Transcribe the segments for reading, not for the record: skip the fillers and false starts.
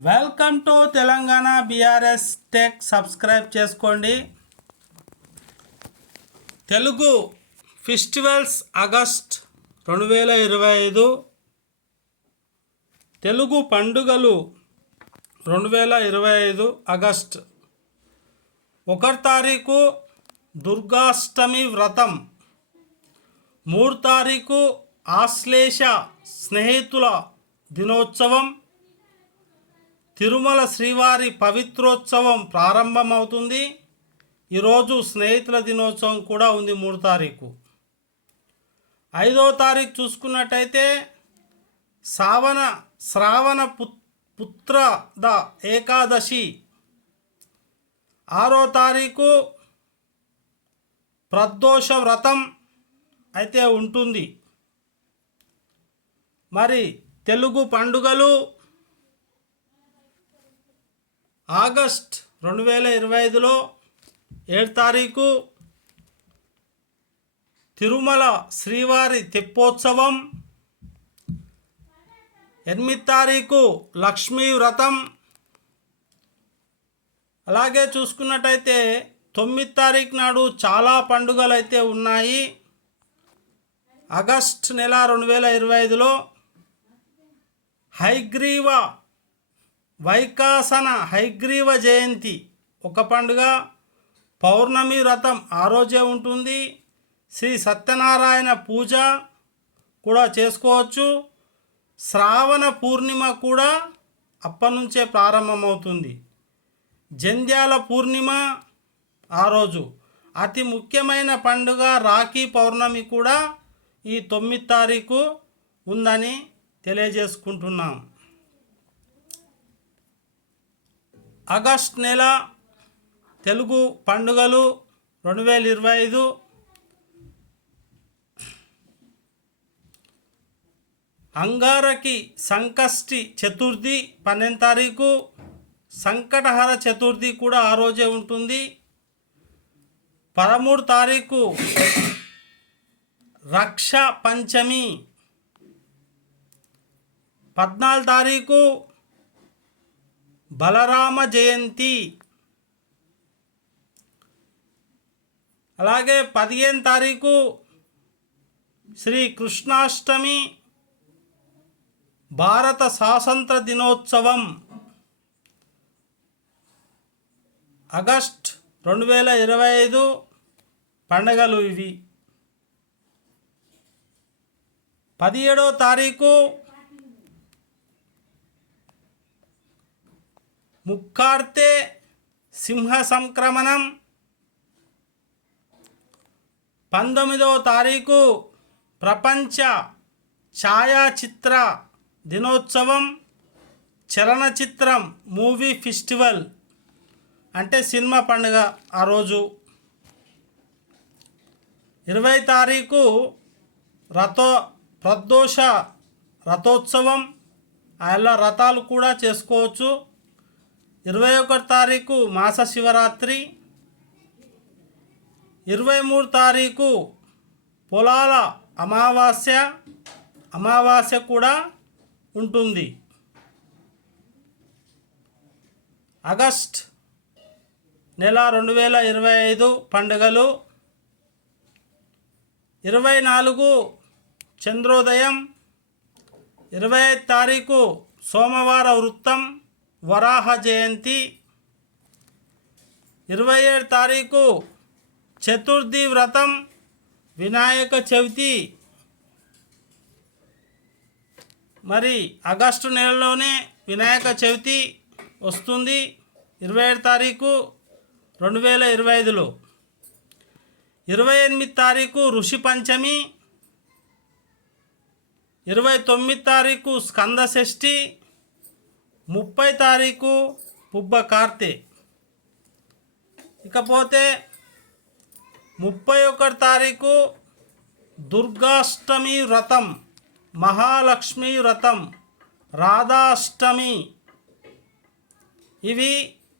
Welcome to Telangana BRS tech. Subscribe చేసుకోండి. Telugu festivals August 2025, Telugu పండుగలు 2025 August 1 తారీఖు దుర్గాష్టమి వ్రతం, 3 తారీఖు ఆశ్లేష స్నేహితుల దినోత్సవం, తిరుమల శ్రీవారి పవిత్రోత్సవం ప్రారంభమవుతుంది. ఈరోజు స్నేహితుల దినోత్సవం కూడా ఉంది 3 తారీఖు. 5వ తారీఖు చూసుకున్నట్టయితే శ్రావణ పుత్రద ఏకాదశి, 6వ తారీఖు ప్రదోష వ్రతం అయితే ఉంటుంది. మరి తెలుగు పండుగలు ఆగస్ట్ 2025లో 7 తారీఖు తిరుమల శ్రీవారి తెప్పోత్సవం, 8 తారీఖు లక్ష్మీ వ్రతం. అలాగే చూసుకున్నట్టయితే 9 తారీఖు నాడు చాలా పండుగలు అయితే ఉన్నాయి. ఆగస్ట్ నెల 2025లో వైకాసన హైగ్రీవ జయంతి ఒక పండుగ, పౌర్ణమి వ్రతం ఆ రోజే ఉంటుంది. శ్రీ సత్యనారాయణ పూజ కూడా చేసుకోవచ్చు. శ్రావణ పూర్ణిమ కూడా అప్పటి ప్రారంభమవుతుంది. జంధ్యాల పూర్ణిమ ఆ రోజు. అతి ముఖ్యమైన పండుగ రాఖీ పౌర్ణమి కూడా ఈ 9 తారీఖు ఉందని తెలియజేసుకుంటున్నాం. ఆగస్ట్ నెల తెలుగు పండుగలు 2025. అంగారకి సంకష్టి చతుర్థి 12 తారీఖు, సంకటహర చతుర్థి కూడా ఆ రోజే ఉంటుంది. 13 తారీఖు రక్ష పంచమి, 14 తారీఖు బలరామ జయంతి, అలాగే 15 తారీఖు శ్రీ కృష్ణాష్టమి, భారత స్వాతంత్ర దినోత్సవం. ఆగస్ట్ 2025 పండుగలు ఇవి. 17వ తారీఖు ముక్కార్తె సింహ సంక్రమణం, 19వ తారీఖు ప్రపంచ ఛాయాచిత్ర దినోత్సవం, చలనచిత్రం మూవీ ఫెస్టివల్ అంటే సినిమా పండుగ ఆ రోజు. 20 తారీఖు ప్రదోష రథోత్సవం, అలా రథాలు కూడా చేసుకోవచ్చు. 21 తారీఖు మాస శివరాత్రి, 23 తారీఖు పొలాల అమావాస్య కూడా ఉంటుంది. ఆగస్ట్ నెల 2025 పండుగలు. 24 చంద్రోదయం, 25 తారీఖు సోమవార వృత్తం వరాహ జయంతి, 27 తారీఖు చతుర్థి వ్రతం వినాయక చవితి. మరి ఆగస్టు నెలలోనే వినాయక చవితి వస్తుంది 27 తారీఖు 2025లో. 28 తారీఖు ఋషి పంచమి, 29 తారీఖు స్కంద షష్ఠి, 30 తారీఖు పుబ్బ కార్తె. ఇకపోతే 31 తారీఖు దుర్గాష్టమి వ్రతం, మహాలక్ష్మి వ్రతం, రాధాష్టమి. ఇవి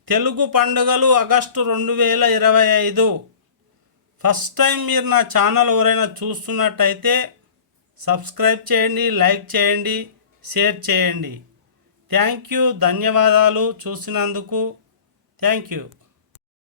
తెలుగు పండుగలు ఆగస్టు 2025. ఫస్ట్ టైం మీరు నా ఛానల్ ఎవరైనా చూస్తున్నట్టయితే సబ్స్క్రైబ్ చేయండి, లైక్ చేయండి, షేర్ చేయండి. థ్యాంక్ యూ, ధన్యవాదాలు చూసినందుకు. Thank you.